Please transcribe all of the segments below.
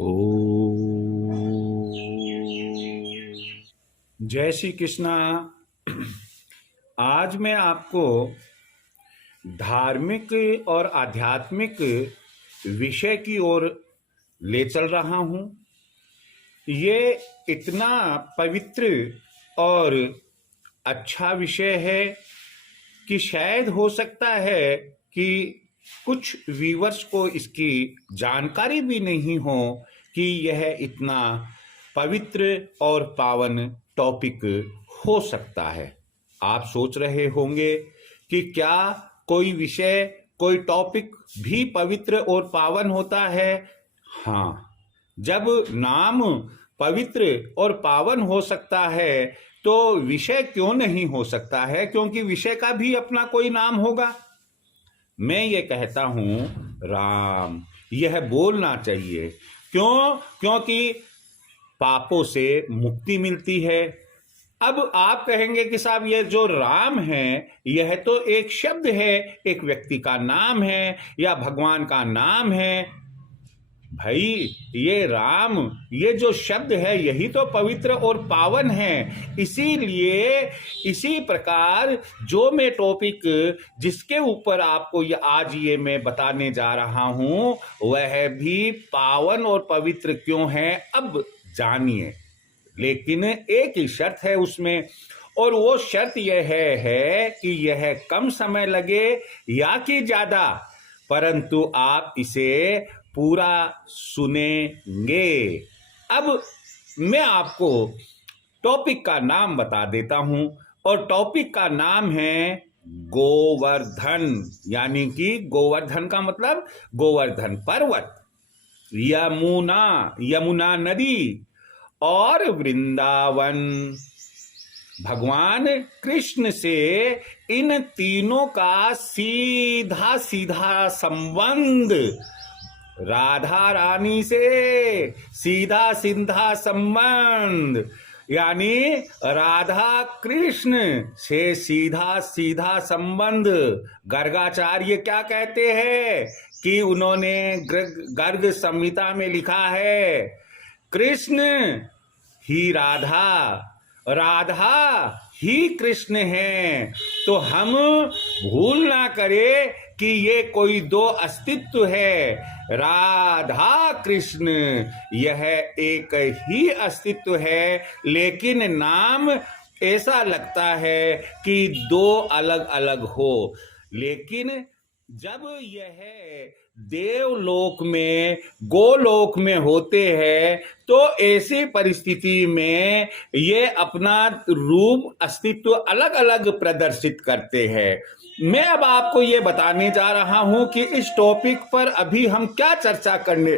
ओ जय श्री कृष्णा। आज मैं आपको धार्मिक और आध्यात्मिक विषय की ओर ले चल रहा हूँ। ये इतना पवित्र और अच्छा विषय है कि शायद हो सकता है कि कुछ व्यूवर्स को इसकी जानकारी भी नहीं हो कि यह इतना पवित्र और पावन टॉपिक हो सकता है। आप सोच रहे होंगे कि क्या कोई विषय, कोई टॉपिक भी पवित्र और पावन होता है? हाँ, जब नाम पवित्र और पावन हो सकता है तो विषय क्यों नहीं हो सकता है? क्योंकि विषय का भी अपना कोई नाम होगा। मैं ये कहता हूं राम, यह बोलना चाहिए। क्यों? क्योंकि पापों से मुक्ति मिलती है। अब आप कहेंगे कि साहब ये जो राम है यह तो एक शब्द है, एक व्यक्ति का नाम है या भगवान का नाम है। भाई, ये राम, ये जो शब्द है यही तो पवित्र और पावन है। इसीलिए इसी प्रकार जो मैं टॉपिक जिसके ऊपर आपको आज ये मैं बताने जा रहा हूं वह भी पावन और पवित्र क्यों है, अब जानिए। लेकिन एक ही शर्त है उसमें, और वो शर्त यह है कि यह कम समय लगे या कि ज्यादा, परंतु आप इसे पूरा सुनेंगे। अब मैं आपको टॉपिक का नाम बता देता हूं, और टॉपिक का नाम है गोवर्धन। यानी कि गोवर्धन का मतलब गोवर्धन पर्वत, यमुना नदी और वृंदावन। भगवान कृष्ण से इन तीनों का सीधा सीधा संबंध, राधा रानी से सीधा सीधा संबंध, यानी राधा कृष्ण से सीधा सीधा संबंध। गर्गाचार्य क्या कहते हैं कि उन्होंने गर्ग संहिता में लिखा है, कृष्ण ही राधा, राधा ही कृष्ण है। तो हम भूल ना करें कि ये कोई दो अस्तित्व है, राधा कृष्ण, यह एक ही अस्तित्व है। लेकिन नाम ऐसा लगता है कि दो अलग अलग हो, लेकिन जब यह देवलोक में, गोलोक में होते हैं तो ऐसी परिस्थिति में ये अपना रूप, अस्तित्व अलग अलग प्रदर्शित करते हैं। मैं अब आपको ये बताने जा रहा हूं कि इस टॉपिक पर अभी हम क्या चर्चा करने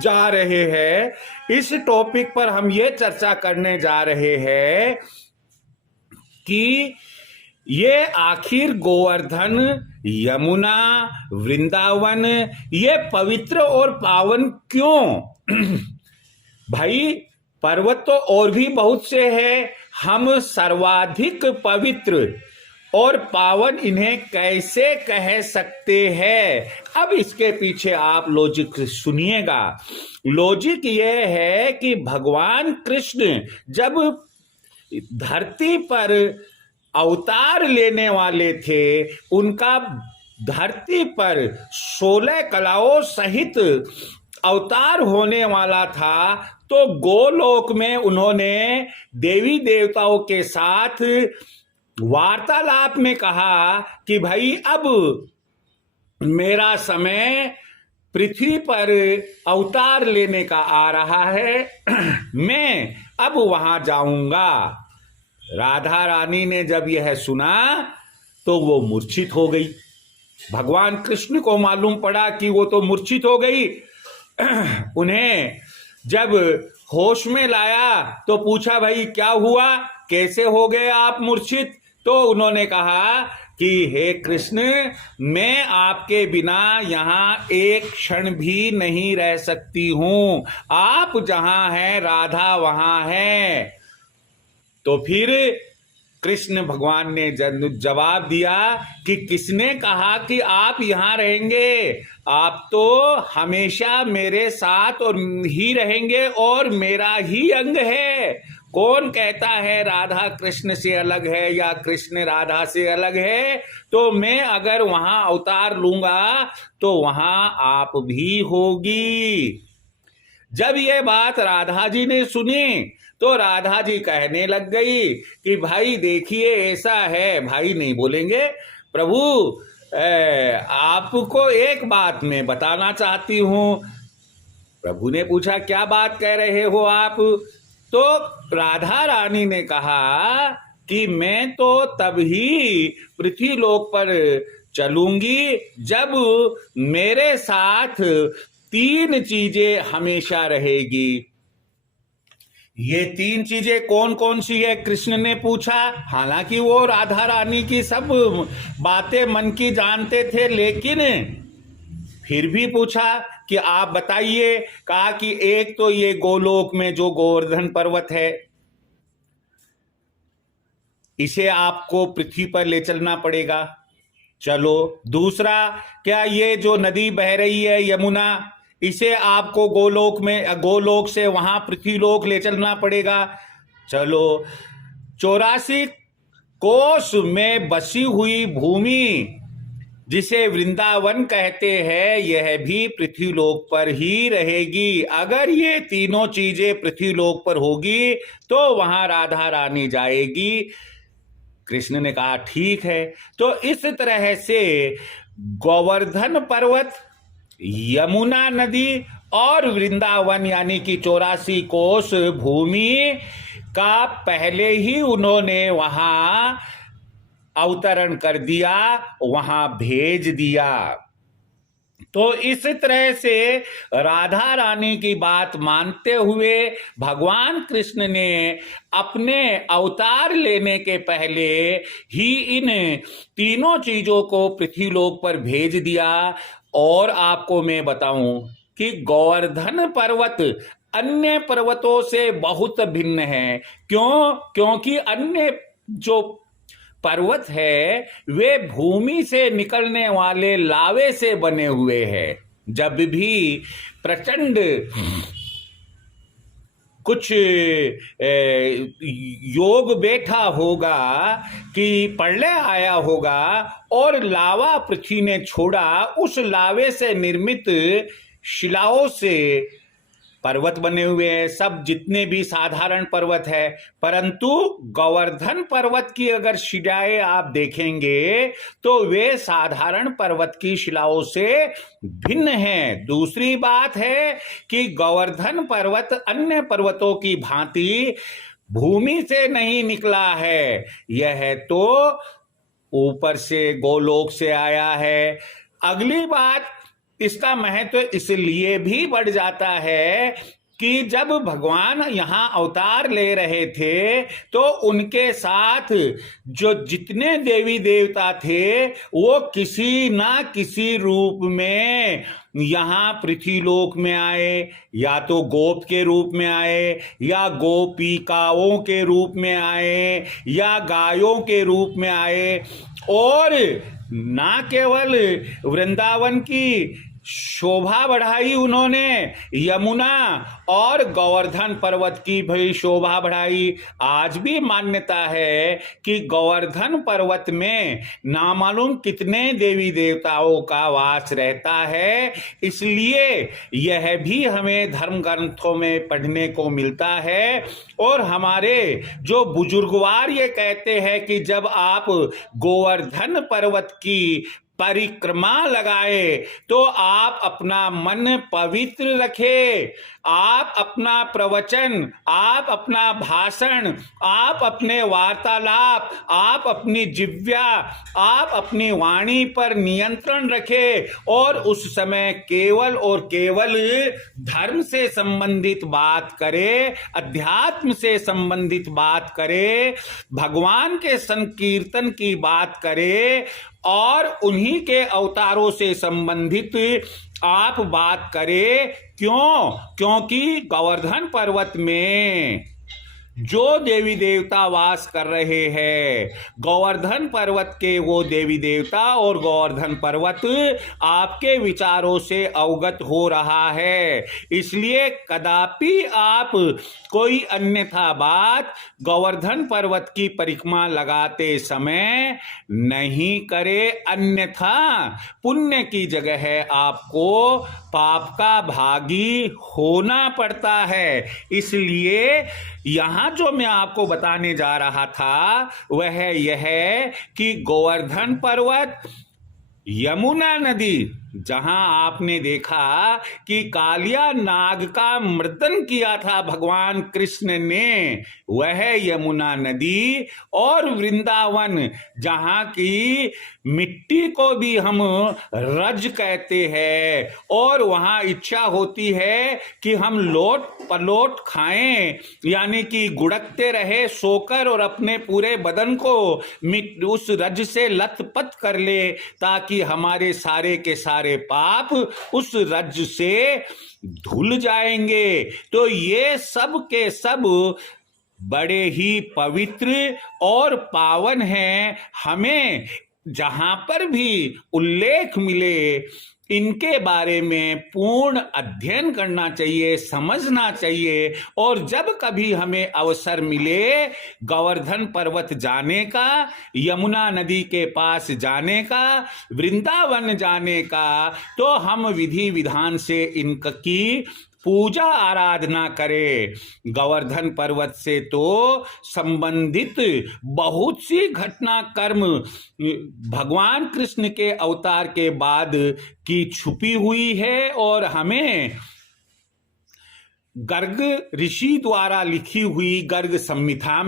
जा रहे हैं। इस टॉपिक पर हम ये चर्चा करने जा रहे हैं कि ये आखिर गोवर्धन, यमुना, वृंदावन ये पवित्र और पावन क्यों? भाई, पर्वत तो और भी बहुत से हैं, हम सर्वाधिक पवित्र और पावन इन्हें कैसे कह सकते हैं? अब इसके पीछे आप लॉजिक सुनिएगा। लॉजिक यह है कि भगवान कृष्ण जब धरती पर अवतार लेने वाले थे, उनका धरती पर 16 कलाओं सहित अवतार होने वाला था, तो गोलोक में उन्होंने देवी देवताओं के साथ वार्तालाप में कहा कि भाई अब मेरा समय पृथ्वी पर अवतार लेने का आ रहा है, मैं अब वहां जाऊंगा। राधा रानी ने जब यह सुना तो वो मूर्छित हो गई। भगवान कृष्ण को मालूम पड़ा कि वो तो मूर्छित हो गई। उन्हें जब होश में लाया तो पूछा, भाई क्या हुआ, कैसे हो गए आप मूर्छित? तो उन्होंने कहा कि हे कृष्ण, मैं आपके बिना यहाँ एक क्षण भी नहीं रह सकती हूं, आप जहां हैं राधा वहां है। तो फिर कृष्ण भगवान ने जवाब दिया कि किसने कहा कि आप यहाँ रहेंगे? आप तो हमेशा मेरे साथ और ही रहेंगे और मेरा ही अंग है। कौन कहता है राधा कृष्ण से अलग है या कृष्ण राधा से अलग है? तो मैं अगर वहां अवतार लूंगा तो वहां आप भी होगी। जब ये बात राधा जी ने सुनी तो राधा जी कहने लग गई कि भाई देखिए ऐसा है। भाई नहीं बोलेंगे, प्रभु आपको एक बात मैं बताना चाहती हूं। प्रभु ने पूछा क्या बात कह रहे हो आप? तो राधा रानी ने कहा कि मैं तो तभी पृथ्वीलोक पर चलूंगी जब मेरे साथ 3 चीजें हमेशा रहेगी। ये 3 चीजें कौन कौन सी है? कृष्ण ने पूछा। हालांकि वो राधा रानी की सब बातें मन की जानते थे, लेकिन फिर भी पूछा कि आप बताइए। कहा कि एक तो ये गोलोक में जो गोवर्धन पर्वत है, इसे आपको पृथ्वी पर ले चलना पड़ेगा। चलो। दूसरा, क्या ये जो नदी बह रही है यमुना, इसे आपको गोलोक से वहां पृथ्वीलोक ले चलना पड़ेगा। चलो। 84 कोस में बसी हुई भूमि जिसे वृंदावन कहते हैं, यह भी पृथ्वीलोक पर ही रहेगी। अगर ये तीनों चीजें पृथ्वीलोक पर होगी तो वहां राधा रानी जाएगी। कृष्ण ने कहा ठीक है। तो इस तरह से गोवर्धन पर्वत, यमुना नदी और वृंदावन यानी कि 84 कोस भूमि का पहले ही उन्होंने वहां अवतरण कर दिया, वहां भेज दिया। तो इस तरह से राधा रानी की बात मानते हुए भगवान कृष्ण ने अपने अवतार लेने के पहले ही इन तीनों चीजों को पृथ्वीलोक पर भेज दिया। और आपको मैं बताऊं कि गोवर्धन पर्वत अन्य पर्वतों से बहुत भिन्न है। क्यों? क्योंकि अन्य जो पर्वत है वे भूमि से निकलने वाले लावे से बने हुए हैं। जब भी प्रचंड कुछ योग बैठा होगा कि प्रलय आया होगा और लावा पृथ्वी ने छोड़ा, उस लावे से निर्मित शिलाओं से पर्वत बने हुए हैं, सब जितने भी साधारण पर्वत है। परंतु गोवर्धन पर्वत की अगर शिलाएं आप देखेंगे तो वे साधारण पर्वत की शिलाओं से भिन्न हैं। दूसरी बात है कि गोवर्धन पर्वत अन्य पर्वतों की भांति भूमि से नहीं निकला है, यह तो ऊपर से गोलोक से आया है। अगली बात, इसका महत्व इसलिए भी बढ़ जाता है कि जब भगवान यहाँ अवतार ले रहे थे तो उनके साथ जो जितने देवी देवता थे वो किसी ना किसी रूप में यहाँ पृथ्वीलोक में आए। या तो गोप के रूप में आए, या गोपिकाओं के रूप में आए, या गायों के रूप में आए। और ना केवल वृंदावन की शोभा बढ़ाई उन्होंने, यमुना और गोवर्धन पर्वत की भी शोभा बढ़ाई। आज भी मान्यता है कि गोवर्धन पर्वत में नामालूम कितने देवी देवताओं का वास रहता है। इसलिए यह भी हमें धर्म ग्रंथों में पढ़ने को मिलता है। और हमारे जो बुजुर्गवार ये कहते हैं कि जब आप गोवर्धन पर्वत की परिक्रमा लगाए तो आप अपना मन पवित्र रखे, आप अपना प्रवचन, आप अपना भाषण, आप अपने वार्तालाप, आप अपनी जिह्वा, आप अपनी वाणी पर नियंत्रण रखे और उस समय केवल और केवल धर्म से संबंधित बात करे, अध्यात्म से संबंधित बात करे, भगवान के संकीर्तन की बात करे और उन्हीं के अवतारों से संबंधित आप बात करें। क्यों? क्योंकि गोवर्धन पर्वत में जो देवी देवता वास कर रहे हैं, गोवर्धन पर्वत के वो देवी देवता और गोवर्धन पर्वत आपके विचारों से अवगत हो रहा है। इसलिए कदापि आप कोई अन्यथा बात गोवर्धन पर्वत की परिक्रमा लगाते समय नहीं करे, अन्यथा पुण्य की जगह आपको पाप का भागी होना पड़ता है। इसलिए यहां जो मैं आपको बताने जा रहा था वह यह कि गोवर्धन पर्वत, यमुना नदी, जहां आपने देखा कि कालिया नाग का मर्दन किया था भगवान कृष्ण ने, वह यमुना नदी, और वृंदावन जहां की मिट्टी को भी हम रज कहते हैं और वहां इच्छा होती है कि हम लोट पलोट खाएं, यानी कि गुड़कते रहे सोकर और अपने पूरे बदन को उस रज से लथपथ कर ले, ताकि हमारे सारे के सारे पाप उस रज से धुल जाएंगे। तो ये सब के सब बड़े ही पवित्र और पावन हैं। हमें जहां पर भी उल्लेख मिले इनके बारे में पूर्ण अध्ययन करना चाहिए, समझना चाहिए, और जब कभी हमें अवसर मिले गोवर्धन पर्वत जाने का, यमुना नदी के पास जाने का, वृंदावन जाने का, तो हम विधि विधान से इनकी पूजा आराधना करें। गोवर्धन पर्वत से तो संबंधित बहुत सी घटना कर्म भगवान कृष्ण के अवतार के बाद की छुपी हुई है और हमें गर्ग ऋषि द्वारा लिखी हुई गर्ग संहिता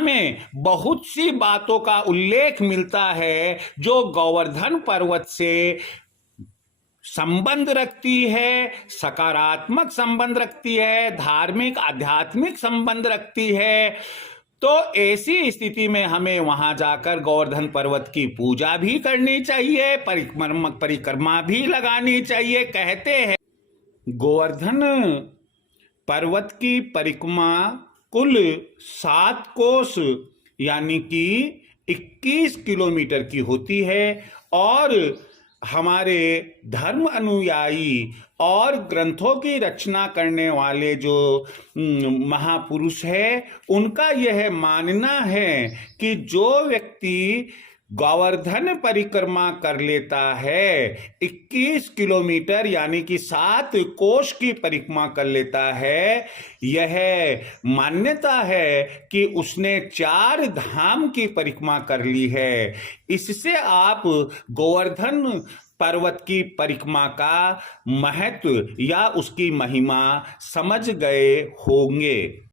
में बहुत सी बातों का उल्लेख मिलता है जो गोवर्धन पर्वत से संबंध रखती है, सकारात्मक संबंध रखती है, धार्मिक आध्यात्मिक संबंध रखती है। तो ऐसी स्थिति में हमें वहां जाकर गोवर्धन पर्वत की पूजा भी करनी चाहिए, परिक्रमा भी लगानी चाहिए। कहते हैं गोवर्धन पर्वत की परिक्रमा कुल 7 कोस यानी कि 21 किलोमीटर की होती है, और हमारे धर्म अनुयायी और ग्रंथों की रचना करने वाले जो महापुरुष है, उनका यह मानना है कि जो व्यक्ति गोवर्धन परिक्रमा कर लेता है, 21 किलोमीटर यानी कि 7 कोस की परिक्रमा कर लेता है, यह मान्यता है कि उसने 4 धाम की परिक्रमा कर ली है। इससे आप गोवर्धन पर्वत की परिक्रमा का महत्व या उसकी महिमा समझ गए होंगे।